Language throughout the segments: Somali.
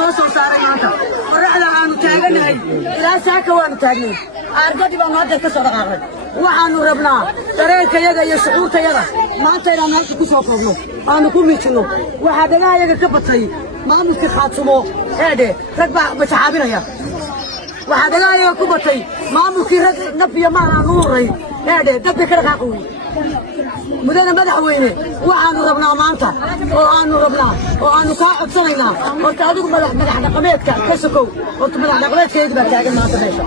نوصل صار ماذا ورحنا عن تاجناي لا ساكا وان تاجني أرجع بقى ما أدرك صار غير وعن ربنا ترى كيا يشعور كيا ما ترى ما كيسوا كله أنا كم يشنو وهذا لا يكبتي ما ممكن خاطمه هذا ربع بتعابنا يا وهذا لا يكبتي ما ممكن نبي ما نوري هذا دبي كذا قوي مدير مدحوينه وأنا ربنا مانتا وأنا ربنا وأنا كاعد صنينا وتعدوا مدح نقمتك كسكو وتمدح نقمتك يدبر كاعد ما تبيشه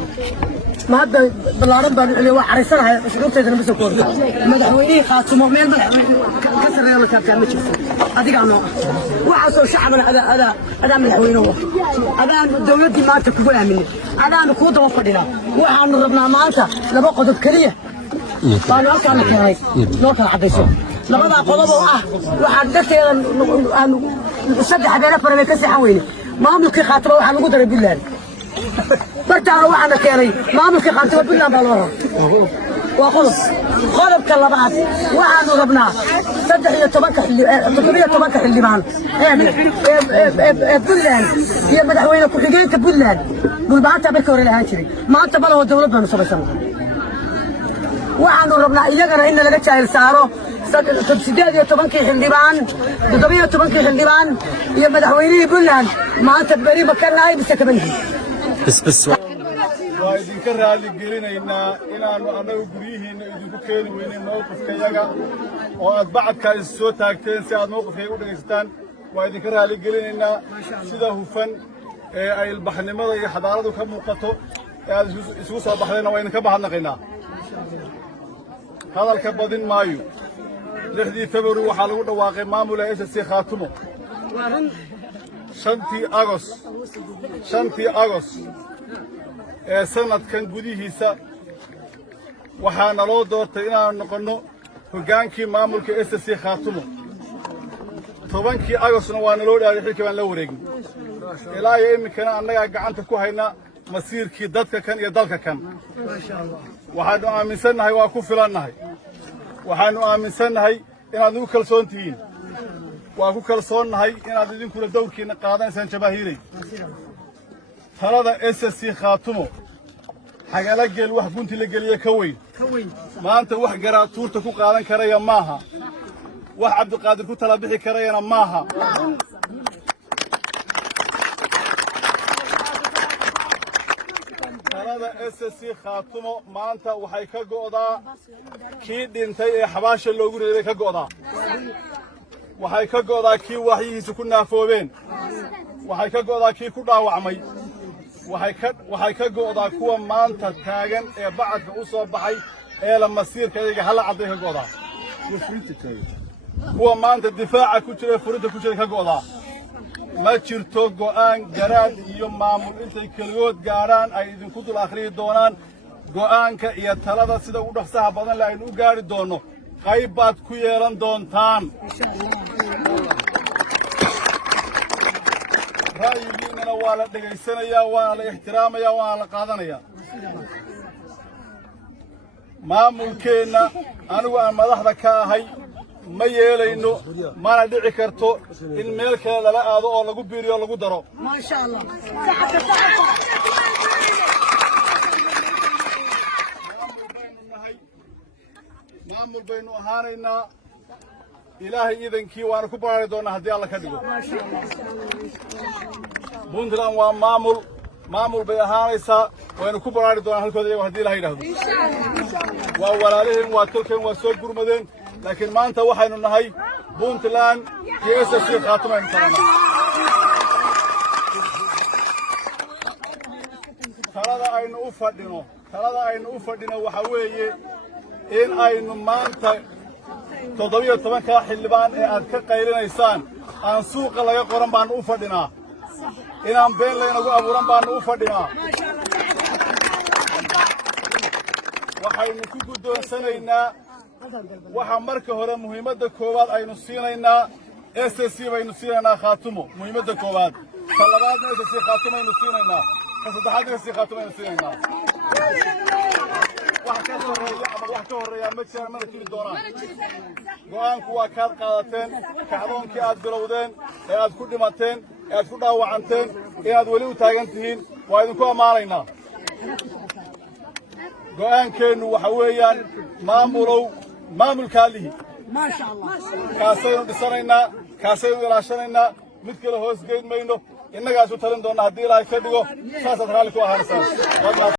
ما هذا بالعرب اللي هو عريسها شغلته إذا بس كورد مدحوينه خاصة مين مدحوينه كسر يوم كان مشي أديك عنه وعصوا شعبنا هذا مدحوينه هذا الدولة دي ما تكبرها مني هذا نقود وفدنا وأنا ربنا مانتا لبقى تذكريه قالوا كان كهاي نوكل عدسه لبدا قلبه وحدثت أن صدق حبينا فرمي كسي حويني ما ملكي خاطبه waxaan ugu daray billaah bartaan waxaan keenay maamulka khantaba billaah baa loo waa qodobka labaad waxaan rabnaa 13 xildhibaan Puntland iyo madaxweyne ku xigeenka Puntland bulbaanta bay ka hor lahaan jiray maanta bal oo dawladda nu sabaysan waxaan rabnaa iyagana in laga jaayl saaro 18 xildhibaan 17 xildhibaan iyo madaxweynihii Puntland maanta bari ma ka nahay bise ka banhi bas waa idinka raali gelinaynaa inaanu anagu guryihiina idinku keeni weynay mowqifkayaga oo aad bacadka soo taagteen si aad mowqifkayaga u dhageysataan waa idinka raali gelinaynaa sida hufan ee ay ilbaxnimada iyo xadaaradu ka muuqato ee aad isugu soo baxdeen waa idinka mahadnaqaynaa hadalka badin maayo 6 February waxaa lagu dhawaaqay maamulka SSC Khaatumo 5 August ee sanadkan gudihiisa waxaana loo doortay inaan noqono hogaankii maamulka SSC Khaatumo 10 Augustna waana loo dhaaray xilka baan la wareegin ilaa iyo imikana annaga gacanta ku hayna masiirkii dadka kan iyo dalka kan waxaanu aaminsannahay waa ku filannahay waxaanu aaminsannahay inaad ugu kalsoon tihiin waa ku kalsoonnahay inaad idinkuna dowrkiina qaadanaysaan jabaahiiray talada SSC Khaatumo xagala gel wax gunti la geliyo ka weyn maanta wax garaatuurta ku qaadan karaya maaha wax Cabdiqaadir ku tala bixi karayana maaha talada SSC Khaatumo maanta waxay ka go'daa kii dhintay ee xabaasha loogu reebay ka go'daa waxay ka go'daa kii waxyihiisa ku naafoobeen waxay ka go'daa kii ku dhaawacmay waxay ka go'daa kuwa maanta taagan ee bacadka u soo baxay ee la masiirka iyaga hala caday ka go'daa kuwa maanta difaaca ku jira furinta ku jira ka go'daa ma jirto go'aan garaad iyo maamul intay kaligood gaaraan ay idinku dul akhriyi doonaan go'aanka iyo talada sida ugu dhaqsaha badan la aynu u gaari doono qayb baad ku yeelan doontaan ra'yigiinana waa la dhegaysanayaa waana la ixtiraamayaa waana la qaadanayaa maamulkeenna anigu aan madaxda ka ahay ma yeelayno mana dhici karto in meel kale lala aado oo lagu biiriyo lagu daro ma sha Allah maamul baynu ahaanaynaa ilaahay iidankii waana ku baraari doonaa haddii alla ka dhigo Puntland waa maamul bay ahaanaysaa waynu ku baraari doonaa halkooda iyago haddii ilahay yidhaahdo waa walaaliheen waa tolkeen waa soo gurmadeen laakiin maanta waxaynu nahay Puntland iyo SSC Khaatumo aynu talanaa talada aynu u fadhino waxa weeye in aynu maanta 17 xildhibaan ee aad ka qaylinaysaan aan suuqa laga qoran baanu u fadhinaa inaan been laynagu abuuran baanu u fadhinaa waxaynu ku guddoonsanaynaa waxa marka hore muhiimadda koowaad aynu siinaynaa SSC baynu siinaynaa Khaatumo muhiimadda koowaad ta labaadna SSC Khaatumo aynu siinaynaa ta saddexaadna SSC Khaatumo aynu siinaynaa wax ka horeeya ma jiraan mana jiri doonaan go'aanku waa kaad qaadateen kacdoonkii aad bilowdeen ee aad ku dhimateen aad ku dhaawacanteen inaad weli u taagan tihiin waa idinku ammaanaynaa go'aankeennu waxa weeyaan maamulkaa lihi kaasaynu dhisanaynaa kaasaynu ilaashanaynaa mid kale hoos geyn mayno innagaas u talin doonna haddii ilaahay ka dhigo saasaad raalli ku ahaanaysaan